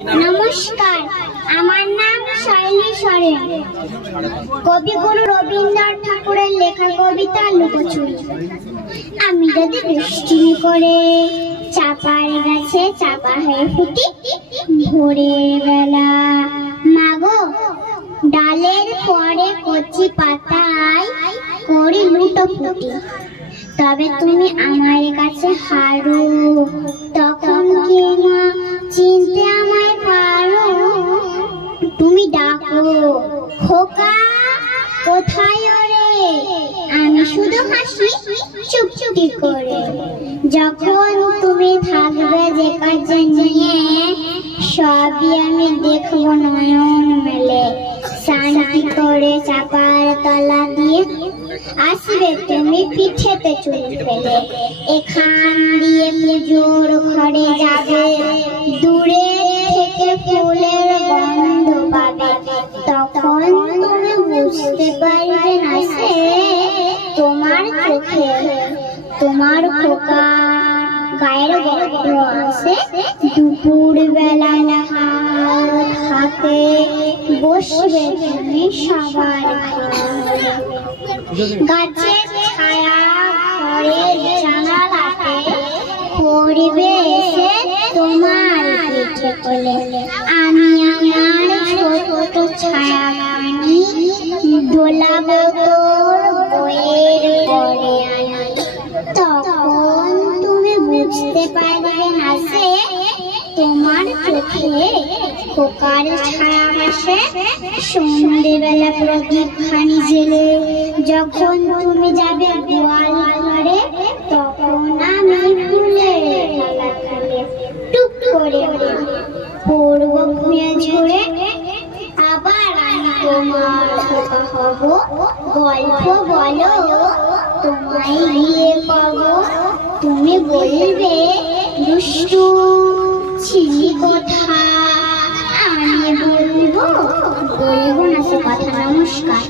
নমস্কার, আমার নাম শৈলী সরেন। কবিগুরু রবীন্দ্রনাথ ঠাকুরের লেখা কবিতা লুকোচুরি। আমি যদি বৃষ্টি করে চাপার গাছে চাপা হয়ে ফুটি, ভোরের বেলা মাগো ডালের পরে কচি পাতায় করি লুটোপুটি, তবে তুমি আমার কাছে হারো, তখন কি মা চিনতে আমায় পারো? তুমি ডাকো খোকা কোথায় ওরে, আমি শুধু হাসি চুপচুপি করে। যখন তুমি থাকবে যে কাজ নিয়ে, সবই আমি দেখবো নয়ন মেলে। শান্তি করে চাপার তলা দিয়ে আসবে তুমি পিঠেতে চুল ফেলে। এখান দিয়ে পুজোর ঘরে যাবে, দূরে থেকে ফুলের গন্ধ পাবে। তখন তুমি বুঝতে পারবে না সে তোমার চোখে তোমার খোকা গায়ের গন্ধ আসে। দুপুর বেলা হাতে বসবে তুমি সবার গাছের ছায়া, ঘরের জানালাতে পড়বে এসে তোমার পিঠে কোলে। আমি আমার ছোট ছায়া খানি দোলাবো তোর বইয়ের পরে আনি। তখন তুমি বুঝতে পারবে না সে তোমার চোখে খোকার ছায়া ভাসে। সন্ধ্যেবেলা প্রদীপ খানি জেলে যখন তুমি যাবে গোয়াল ঘরে, তখন আমি ফুলের ডালা খালে টুক করে পড়ব ভুঁয়ে ঝরে। আবার আমি তোমার খোকা হব, গল্প বলো তোমায় গিয়ে পাবো। তুমি বলবে দুষ্টু ছিলি কোথা, আমি বলবো না সে কথা। নমস্কার।